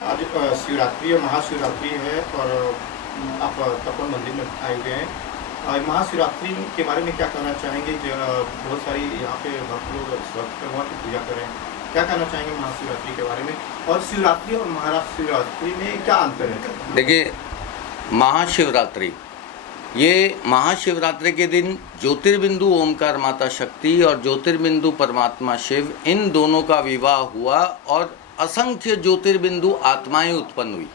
आज शिवरात्रि और महाशिवरात्रि है और आप तपोवन मंदिर में आए हुए हैं। महाशिवरात्रि के बारे में क्या कहना चाहेंगे? जो बहुत सारी यहाँ पे भक्त लोग इस वक्त भगवान की पूजा कर रहे हैं, क्या कहना चाहेंगे महाशिवरात्रि के बारे में? और शिवरात्रि और महाशिवरात्रि में क्या अंतर है? देखिए, महाशिवरात्रि, ये महाशिवरात्रि के दिन ज्योतिर्बिंदु ओमकार माता शक्ति और ज्योतिर्बिंदु परमात्मा शिव, इन दोनों का विवाह हुआ और असंख्य ज्योतिर्बिंदु आत्माएं उत्पन्न हुई।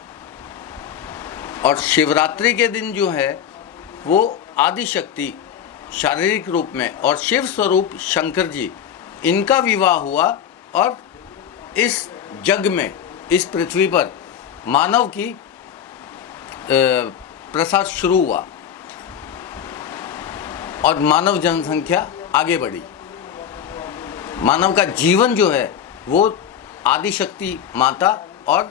और शिवरात्रि के दिन जो है वो आदि शक्ति शारीरिक रूप में और शिव स्वरूप शंकर जी, इनका विवाह हुआ और इस जग में, इस पृथ्वी पर मानव की प्रसार शुरू हुआ और मानव जनसंख्या आगे बढ़ी। मानव का जीवन जो है वो आदिशक्ति माता और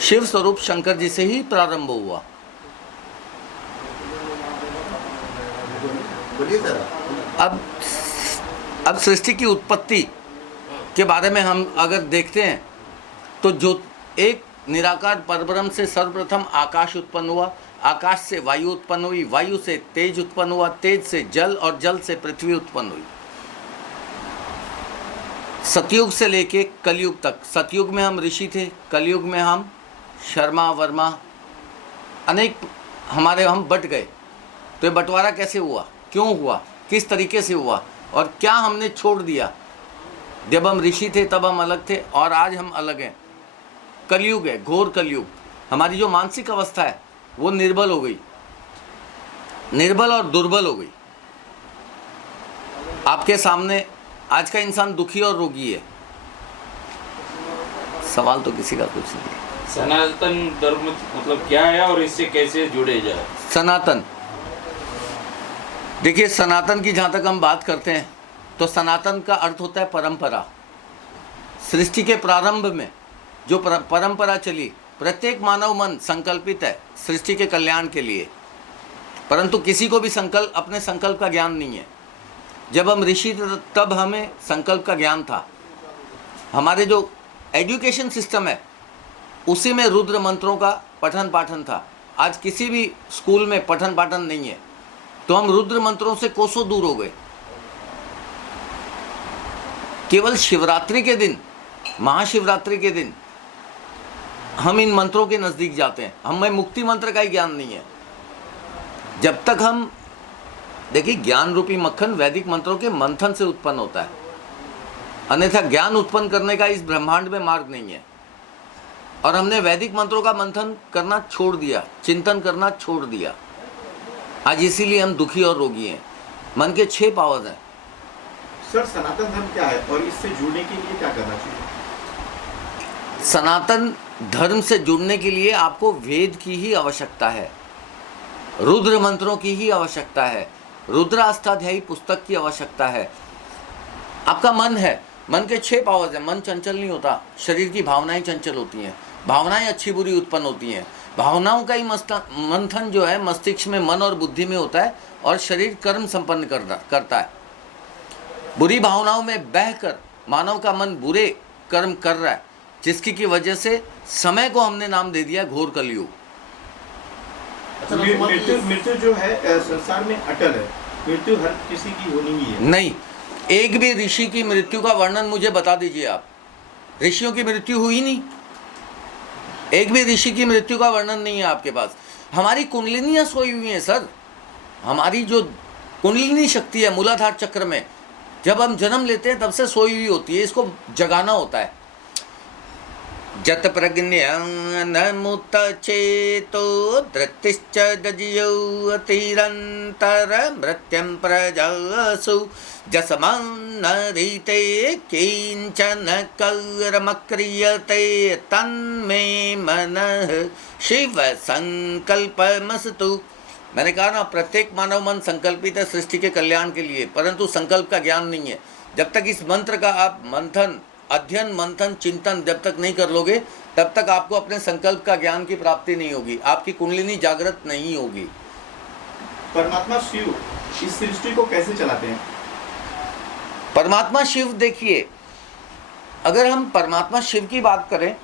शिव स्वरूप शंकर जी से ही प्रारंभ हुआ। अब सृष्टि की उत्पत्ति के बारे में हम अगर देखते हैं तो जो एक निराकार परब्रह्म से सर्वप्रथम आकाश उत्पन्न हुआ, आकाश से वायु उत्पन्न हुई, वायु से तेज उत्पन्न हुआ, तेज से जल और जल से पृथ्वी उत्पन्न हुई। सतयुग से लेके कलयुग तक, सतयुग में हम ऋषि थे, कलयुग में हम शर्मा वर्मा अनेक हम बट गए। तो ये बंटवारा कैसे हुआ, क्यों हुआ, किस तरीके से हुआ और क्या हमने छोड़ दिया? जब हम ऋषि थे तब हम अलग थे और आज हम अलग हैं। कलयुग है, घोर कलयुग। हमारी जो मानसिक अवस्था है वो निर्बल हो गई, निर्बल और दुर्बल हो गई। आपके सामने आज का इंसान दुखी और रोगी है। सवाल तो किसी का कुछ नहीं है। सनातन धर्म मतलब क्या है और इससे कैसे जुड़े जाए? सनातन, देखिए, सनातन की जहाँ तक हम बात करते हैं तो सनातन का अर्थ होता है परंपरा। सृष्टि के प्रारंभ में जो परंपरा चली, प्रत्येक मानव मन संकल्पित है सृष्टि के कल्याण के लिए, परंतु किसी को भी अपने संकल्प का ज्ञान नहीं है। जब हम ऋषि थे तब हमें संकल्प का ज्ञान था। हमारे जो एजुकेशन सिस्टम है उसी में रुद्र मंत्रों का पठन पाठन था। आज किसी भी स्कूल में पठन पाठन नहीं है, तो हम रुद्र मंत्रों से कोसों दूर हो गए। केवल शिवरात्रि के दिन, महाशिवरात्रि के दिन हम इन मंत्रों के नजदीक जाते हैं। हमें मुक्ति मंत्र का ही ज्ञान नहीं है। जब तक हम, देखिए, ज्ञान रूपी मक्खन वैदिक मंत्रों के मंथन से उत्पन्न होता है, अन्यथा ज्ञान उत्पन्न करने का इस ब्रह्मांड में मार्ग नहीं है। और हमने वैदिक मंत्रों का मंथन करना छोड़ दिया, चिंतन करना छोड़ दिया। आज इसीलिए हम दुखी और रोगी हैं। मन के 6 पावर्स हैं। सर, सनातन धर्म क्या है और इससे जुड़ने के लिए क्या करना चाहिए? सनातन धर्म से जुड़ने के लिए आपको वेद की ही आवश्यकता है, रुद्र मंत्रों की ही आवश्यकता है, रुद्राष्टाध्यायी पुस्तक की आवश्यकता है। आपका मन है, मन के 6 पावर्स हैं। मन चंचल नहीं होता, शरीर की भावनाएं चंचल होती हैं, भावनाएं अच्छी बुरी उत्पन्न होती हैं। भावनाओं का ही मंथन जो है मस्तिष्क में, मन और बुद्धि में होता है और शरीर कर्म संपन्न करता है। बुरी भावनाओं में बहकर मानव का मन बुरे कर्म कर रहा है, जिसकी की वजह से समय को हमने नाम दे दिया घोर कलयुग। मृत्यु जो है संसार में अटल है, मृत्यु हर किसी की होनी ही है। नहीं, एक भी ऋषि की मृत्यु का वर्णन मुझे बता दीजिए आप। ऋषियों की मृत्यु हुई नहीं, एक भी ऋषि की मृत्यु का वर्णन नहीं है आपके पास। हमारी कुंडलिनियां सोई हुई हैं सर। हमारी जो कुंडलिनी शक्ति है मूलाधार चक्र में, जब हम जन्म लेते हैं तब से सोई हुई होती है। इसको जगाना होता है। जत प्रज्ञानमुत चेतो धृतिश्च दजियो अतिरंतर मृत्यं प्रजासु जसमान्नरीते किंचन कर्मक्रियते तन्मे मनः शिव संकल्पमस्तु। मैंने कहा ना, प्रत्येक मानव मन संकल्पित है सृष्टि के कल्याण के लिए, परंतु संकल्प का ज्ञान नहीं है। जब तक इस मंत्र का आप अध्ययन मंथन चिंतन जब तक नहीं कर लोगे, तब तक आपको अपने संकल्प का ज्ञान की प्राप्ति नहीं होगी, आपकी कुंडलिनी जागृत नहीं होगी। परमात्मा शिव इस सृष्टि को कैसे चलाते हैं? परमात्मा शिव, देखिए, अगर हम परमात्मा शिव की बात करें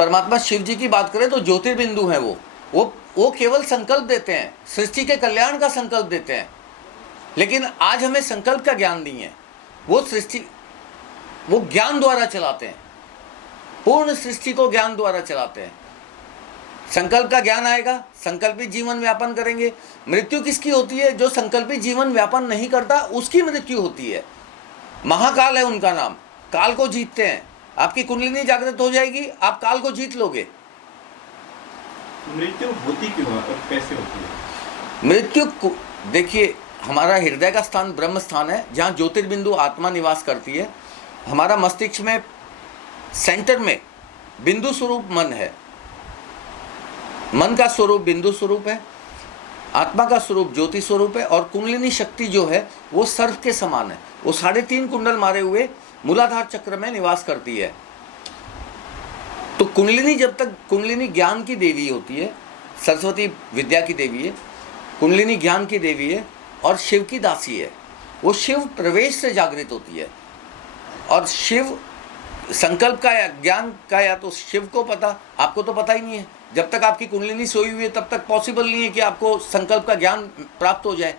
परमात्मा शिव जी की बात करें तो ज्योतिर्बिंदु हैं वो केवल संकल्प देते हैं, सृष्टि के कल्याण का संकल्प देते हैं। लेकिन आज हमें संकल्प का ज्ञान नहीं है। वो ज्ञान द्वारा चलाते हैं, पूर्ण सृष्टि को ज्ञान द्वारा चलाते हैं। संकल्प का ज्ञान आएगा, संकल्पित जीवन व्यापन करेंगे। मृत्यु किसकी होती है? जो संकल्पित जीवन व्यापन नहीं करता उसकी मृत्यु होती है। महाकाल है उनका नाम, काल को जीतते हैं। आपकी कुंडलिनी जागृत हो जाएगी, आप काल को जीत लोगे। मृत्यु होती क्यों है और कैसे होती है? मृत्यु देखिए, हमारा हृदय का स्थान ब्रह्म स्थान है, जहाँ ज्योतिर्बिंदु आत्मा निवास करती है। हमारा मस्तिष्क में सेंटर में बिंदु स्वरूप मन है। मन का स्वरूप बिंदु स्वरूप है, आत्मा का स्वरूप ज्योति स्वरूप है, और कुंडलिनी शक्ति जो है वो सर्प के समान है। वो 3.5 कुंडल मारे हुए मूलाधार चक्र में निवास करती है। तो कुंडलिनी जब तक कुंडलिनी ज्ञान की देवी होती है, सरस्वती विद्या की देवी है, कुंडलिनी ज्ञान की देवी है और शिव की दासी है। वो शिव प्रवेश से जागृत होती है, और शिव संकल्प का या ज्ञान का या तो शिव को पता, आपको तो पता ही नहीं है। जब तक आपकी कुंडलिनी सोई हुई है तब तक पॉसिबल नहीं है कि आपको संकल्प का ज्ञान प्राप्त हो जाए।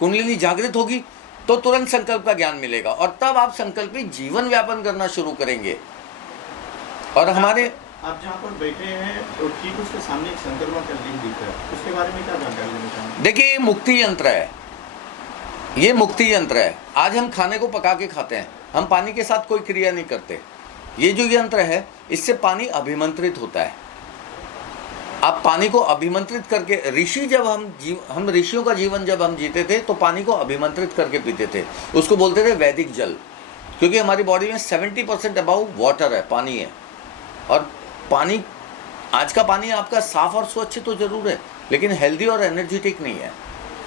कुंडलिनी जागृत होगी तो तुरंत संकल्प का ज्ञान मिलेगा, और तब आप संकल्पित जीवन व्यापन करना शुरू करेंगे। और हमारे आप जहाँ पर बैठे हैं तो ठीक उसके सामने एक संकल्प का लिंक दिख रहा है, उसके बारे में क्या जानकारी लेना चाहेंगे? देखिए, ये मुक्ति यंत्र है, ये मुक्ति यंत्र है। आज हम खाने को पका के खाते हैं, हम पानी के साथ कोई क्रिया नहीं करते। ये जो यंत्र है, इससे पानी अभिमंत्रित होता है। आप पानी को अभिमंत्रित करके, ऋषि जब हम ऋषियों का जीवन जब हम जीते थे तो पानी को अभिमंत्रित करके पीते थे। उसको बोलते थे वैदिक जल, क्योंकि हमारी बॉडी में 70% अबाउ वाटर है, पानी है। और पानी, आज का पानी आपका साफ और स्वच्छ तो जरूर है, लेकिन हेल्दी और एनर्जेटिक नहीं है।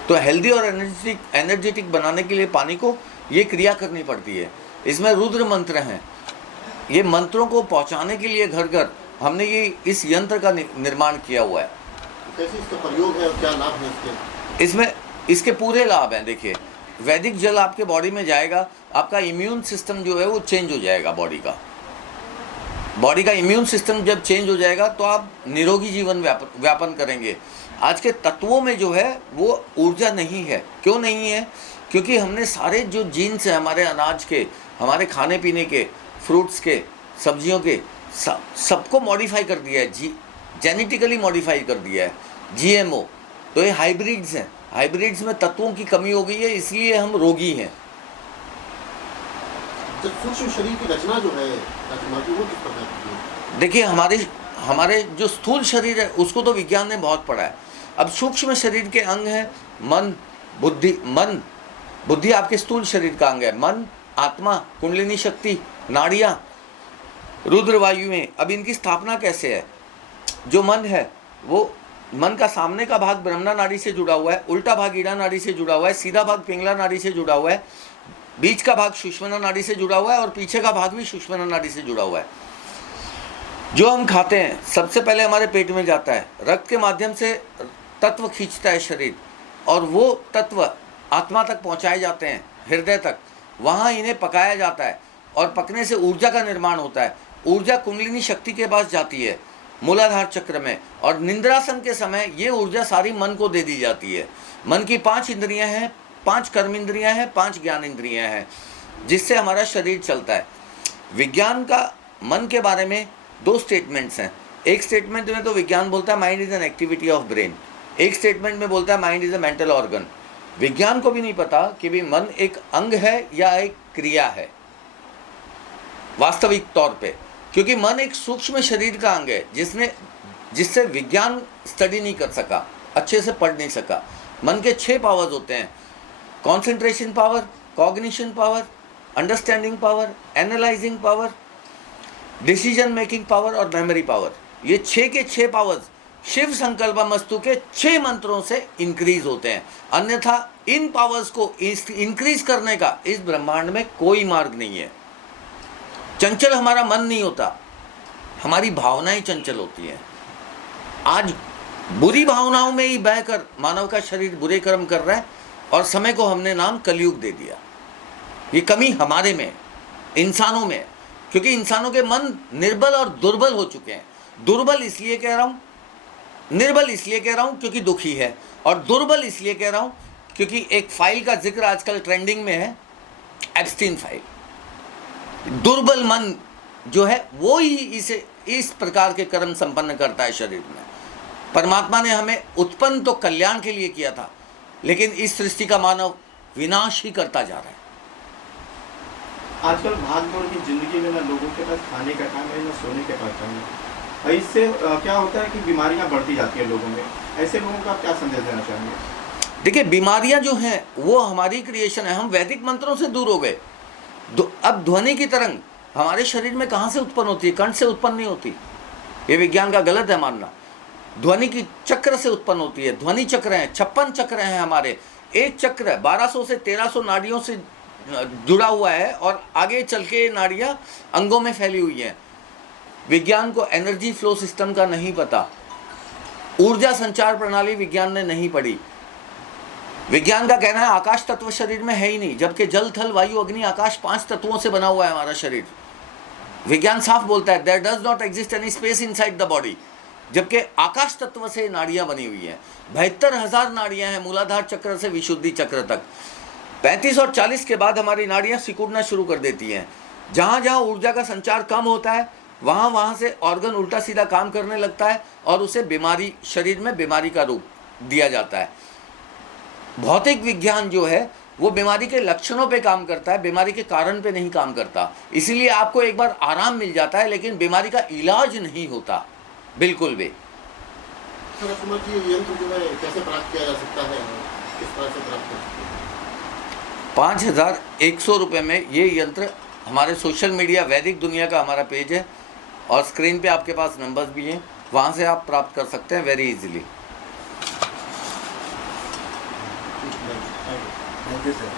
तो हेल्दी और एनर्जेटिक बनाने के लिए पानी को ये क्रिया करनी पड़ती है। इसमें रुद्र मंत्र हैं, ये मंत्रों को पहुंचाने के लिए घर घर हमने ये इस यंत्र का निर्माण किया हुआ है। कैसे इसका प्रयोग है और क्या लाभ है इसके? इसमें इसके पूरे लाभ हैं। देखिए, वैदिक जल आपके बॉडी में जाएगा, आपका इम्यून सिस्टम जो है वो चेंज हो जाएगा। बॉडी का इम्यून सिस्टम जब चेंज हो जाएगा तो आप निरोगी जीवन व्यापन करेंगे। आज के तत्वों में जो है वो ऊर्जा नहीं है। क्यों नहीं है? क्योंकि हमने सारे जो जीन्स हैं हमारे अनाज के, हमारे खाने पीने के, फ्रूट्स के, सब्जियों के, सबको मॉडिफाई कर दिया है, जेनेटिकली मॉडिफाई कर दिया है, GMO। तो ये हाइब्रिड्स हैं। हाइब्रिड्स में तत्वों की कमी हो गई है, इसलिए हम रोगी हैं। सूक्ष्म शरीर की रचना जो है वो किस प्रकार की है? देखिए, हमारे जो स्थूल शरीर है उसको तो विज्ञान ने बहुत पढ़ा है। अब सूक्ष्म शरीर के अंग हैं मन, बुद्धि आपके स्थूल शरीर का अंग है। मन, आत्मा, कुंडलिनी शक्ति, नाड़ियाँ, रुद्र वायुएं। अब इनकी स्थापना कैसे है? जो मन है वो, मन का सामने का भाग ब्रह्मणा नाड़ी से जुड़ा हुआ है, उल्टा भाग ईड़ा नाड़ी से जुड़ा हुआ है, सीधा भाग पिंगला नाड़ी से जुड़ा हुआ है, बीच का भाग सुषुम्ना नाड़ी से जुड़ा हुआ है, और पीछे का भाग भी सुषुम्ना नाड़ी से जुड़ा हुआ है। जो हम खाते हैं सबसे पहले हमारे पेट में जाता है, रक्त के माध्यम से तत्व खींचता है शरीर, और वो तत्व आत्मा तक पहुंचाए जाते हैं, हृदय तक। वहाँ इन्हें पकाया जाता है, और पकने से ऊर्जा का निर्माण होता है। ऊर्जा कुंडलिनी शक्ति के पास जाती है मूलाधार चक्र में, और निंद्रासन के समय ये ऊर्जा सारी मन को दे दी जाती है। मन की 5 इंद्रियां हैं, 5 कर्म इंद्रियां हैं, 5 ज्ञान इंद्रियां हैं, जिससे हमारा शरीर चलता है। विज्ञान का मन के बारे में 2 स्टेटमेंट्स हैं। एक स्टेटमेंट में तो विज्ञान बोलता है mind is an activity of brain, एक स्टेटमेंट में बोलता है mind is a mental organ. विज्ञान को भी नहीं पता कि भी मन एक अंग है या एक क्रिया है वास्तविक तौर पे, क्योंकि मन एक सूक्ष्म शरीर का अंग है जिससे विज्ञान स्टडी नहीं कर सका, अच्छे से पढ़ नहीं सका। मन के 6 पावर्स होते हैं: concentration power, cognition power, understanding power, analysing power, decision making power और मेमोरी पावर। ये 6 के 6 पावर्स शिव संकल्पमस्तु के 6 मंत्रों से इंक्रीज होते हैं। अन्यथा इन पावर्स को इंक्रीज करने का इस ब्रह्मांड में कोई मार्ग नहीं है। चंचल हमारा मन नहीं होता, हमारी भावनाएं चंचल होती हैं। आज बुरी भावनाओं में ही बहकर मानव का शरीर बुरे कर्म कर रहा है, और समय को हमने नाम कलयुग दे दिया। ये कमी हमारे में, इंसानों में, क्योंकि इंसानों के मन निर्बल और दुर्बल हो चुके हैं। दुर्बल इसलिए कह रहा हूँ, निर्बल इसलिए कह रहा हूँ क्योंकि दुखी है, और दुर्बल इसलिए कह रहा हूँ क्योंकि एक फाइल का जिक्र आजकल ट्रेंडिंग में है, एप्स्टीन फाइल। दुर्बल मन जो है वो ही इस प्रकार के कर्म संपन्न करता है शरीर में। परमात्मा ने हमें उत्पन्न तो कल्याण के लिए किया था, लेकिन इस सृष्टि का मानव विनाश ही करता जा रहा है। आजकल भाग दौड़ की जिंदगी में ना लोगों के पास खाने का टाइम है, ना सोने का टाइम है। इससे क्या होता है कि बीमारियां बढ़ती जाती है लोगों में। ऐसे लोगों का आप क्या संदेश देना चाहेंगे? देखिए, बीमारियां जो हैं वो हमारी क्रिएशन है। हम वैदिक मंत्रों से दूर हो गए। अब ध्वनि की तरंग हमारे शरीर में कहाँ से उत्पन्न होती है? कंठ से उत्पन्न नहीं होती। ये विज्ञान का गलत है मानना। ध्वनि की चक्र से उत्पन्न होती है। ध्वनि चक्र हैं, 56 चक्र हैं हमारे। एक चक्र 1200 से 1300 नाड़ियों से जुड़ा हुआ है, और आगे चल के नाड़ियां अंगों में फैली हुई हैं। विज्ञान को एनर्जी फ्लो सिस्टम का नहीं पता, ऊर्जा संचार प्रणाली विज्ञान ने नहीं पढ़ी। विज्ञान का कहना है आकाश तत्व शरीर में है ही नहीं, जबकि जल थल वायु अग्नि आकाश 5 तत्वों से बना हुआ है हमारा शरीर। विज्ञान साफ बोलता है there does not exist any space inside the body, जबकि आकाश तत्व से नाड़ियां बनी हुई हैं। 72,000 नाड़ियां हैं मूलाधार चक्र से विशुद्धि चक्र तक। 35 और 40 के बाद हमारी नाड़ियां सिकुड़ना शुरू कर देती हैं। जहाँ जहाँ ऊर्जा का संचार कम होता है वहाँ से ऑर्गन उल्टा सीधा काम करने लगता है, और उसे बीमारी, शरीर में बीमारी का रूप दिया जाता है। भौतिक विज्ञान जो है वो बीमारी के लक्षणों पे काम करता है, बीमारी के कारण पे नहीं काम करता। इसीलिए आपको एक बार आराम मिल जाता है, लेकिन बीमारी का इलाज नहीं होता बिल्कुल भी। यंत्र जो है कैसे प्राप्त किया जा सकता है, किस तरह से प्राप्त कर सकते हैं? 5,100 रुपये में ये यंत्र हमारे सोशल मीडिया वैदिक दुनिया का हमारा पेज है, और स्क्रीन पे आपके पास नंबर्स भी हैं, वहाँ से आप प्राप्त कर सकते हैं very easily. Thank you sir.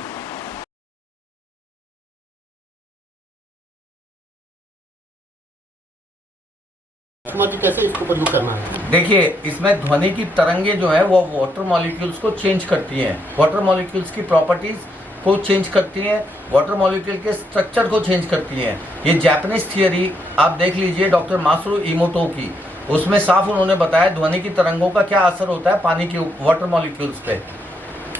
कैसे इसको प्रयोग करना है? देखिए, इसमें ध्वनि की तरंगे जो है वो वाटर मॉलिक्यूल्स को चेंज करती हैं, वाटर मॉलिक्यूल्स की प्रॉपर्टीज को चेंज करती हैं, वाटर मॉलिक्यूल के स्ट्रक्चर को चेंज करती हैं। ये जापानीज थियरी आप देख लीजिए डॉक्टर मासरू इमोटो की, उसमें साफ उन्होंने बताया ध्वनि की तरंगों का क्या असर होता है पानी के वाटर मॉलिक्यूल्स पे।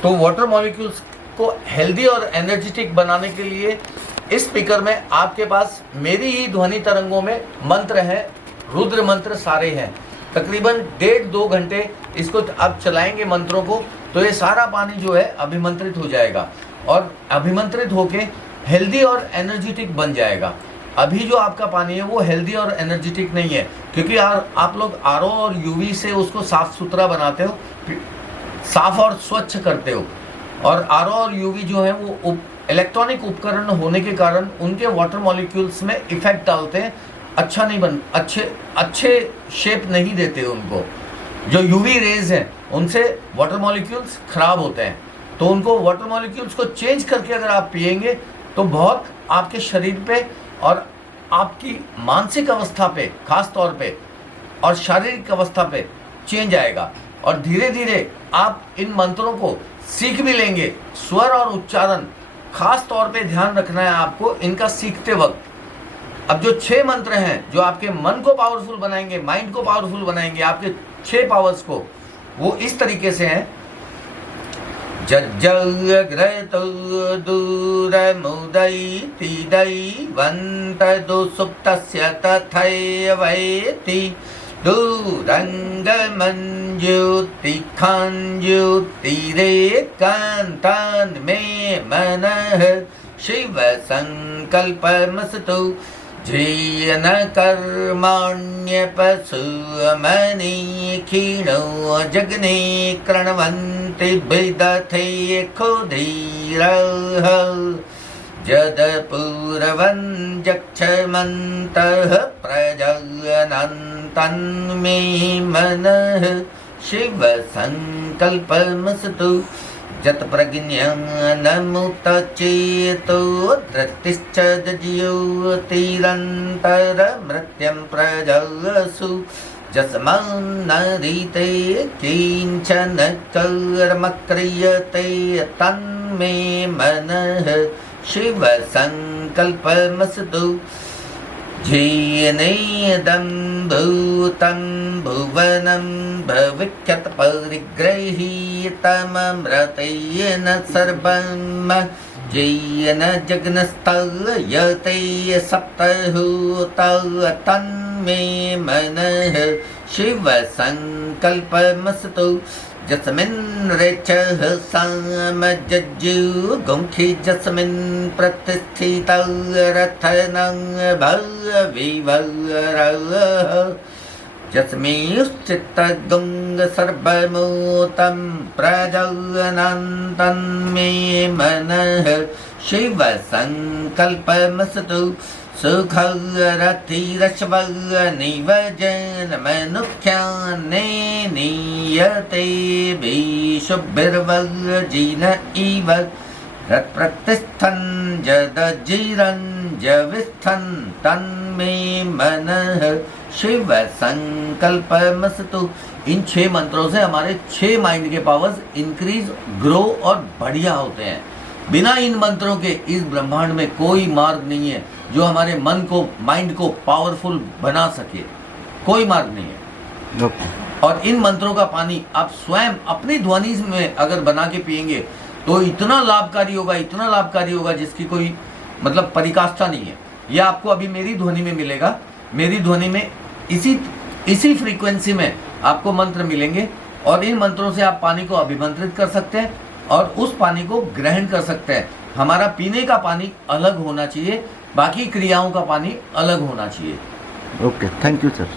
तो वाटर मॉलिक्यूल्स को हेल्दी और एनर्जेटिक बनाने के लिए इस स्पीकर में आपके पास मेरी ही ध्वनि तरंगों में मंत्र हैं, रुद्र मंत्र सारे हैं। तकरीबन 1.5-2 घंटे इसको आप चलाएंगे मंत्रों को, तो ये सारा पानी जो है अभिमंत्रित हो जाएगा, और अभिमंत्रित होके हेल्दी और एनर्जेटिक बन जाएगा। अभी जो आपका पानी है वो हेल्दी और एनर्जेटिक नहीं है, क्योंकि आप लोग आरओ और यूवी से उसको साफ सुथरा बनाते हो, साफ और स्वच्छ करते हो, और आरओ और यूवी जो है वो इलेक्ट्रॉनिक उपकरण होने के कारण उनके वाटर मॉलिक्यूल्स में इफेक्ट डालते हैं, अच्छा नहीं बन अच्छे शेप नहीं देते उनको। जो यूवी रेज हैं उनसे वाटर मॉलिक्यूल्स खराब होते हैं, तो उनको वाटर मॉलिक्यूल्स को चेंज करके अगर आप पिएंगे तो बहुत आपके शरीर पे और आपकी मानसिक अवस्था पे खास तौर पे और शारीरिक अवस्था पे चेंज आएगा। और धीरे धीरे आप इन मंत्रों को सीख भी लेंगे। स्वर और उच्चारण खास तौर पे ध्यान रखना है आपको इनका सीखते वक्त। अब जो 6 मंत्र हैं जो आपके मन को पावरफुल बनाएंगे, माइंड को पावरफुल बनाएंगे, आपके 6 पावर्स को, वो इस तरीके से हैं। जज्जग्रतो दूरमुदैति दैवन्तो सुप्तस्य तथैवैति दूरङ्गमञ्ज्योतिखाञ्ज्योतिरेकान्तान् मे मनः शिवसङ्कल्पमस्तु जीयन कर्माण्यपशुमनीखिणो जग्ने कृण्वन्ति विदथे खुधीरः जदपूर्वं जक्षमन्तः प्रजनन्तन्मे मनः शिवसङ्कल्पमस्तु जत प्रज्ञानमुतचेतो धृतिश्च ज्योतिरन्तरमृत्यं प्रजसु जस्मान्नदीते किञ्चन कर्म क्रियते तन्मे मनः शिवसङ्कल्पमस्तु। येनेदं भूतं भुवनं भविष्यत् परिग्रहीतममृतेन सर्वं येन जग्नस्तयते सप्तहूतौ तन्मे मनः शिवसङ्कल्पमस्तु जस्मिन् ऋचः सामजज्जुगुंखि जस्मिन् प्रतिष्ठितौ रथनं भविवरः जस्मिंश्चित्तगुं सर्वमूतं प्रजनन्तं मे मनः शिवसङ्कल्पमस्तु सुखरतिरश्वनिवजनमनुख्यान्ने नीयते विशुभिर्वजीन इव रत्प्रतिष्ठन् जदजिरञ्जविस्थन् तन्मे मनः शिव संकल्पमस्तु। इन 6 मंत्रों से हमारे 6 माइंड के पावर्स इंक्रीज, ग्रो और बढ़िया होते हैं। बिना इन मंत्रों के इस ब्रह्मांड में कोई मार्ग नहीं है जो हमारे मन को, माइंड को पावरफुल बना सके, कोई मार्ग नहीं है। और इन मंत्रों का पानी आप स्वयं अपनी ध्वनि में अगर बना के पिएंगे तो इतना लाभकारी होगा, इतना लाभकारी होगा जिसकी कोई मतलब परिकाष्ठा नहीं है। यह आपको अभी मेरी ध्वनि में मिलेगा। मेरी ध्वनि में इसी फ्रीक्वेंसी में आपको मंत्र मिलेंगे और इन मंत्रों से आप पानी को अभिमंत्रित कर सकते हैं और उस पानी को ग्रहण कर सकते हैं। हमारा पीने का पानी अलग होना चाहिए, बाकी क्रियाओं का पानी अलग होना चाहिए। Okay, thank you sir.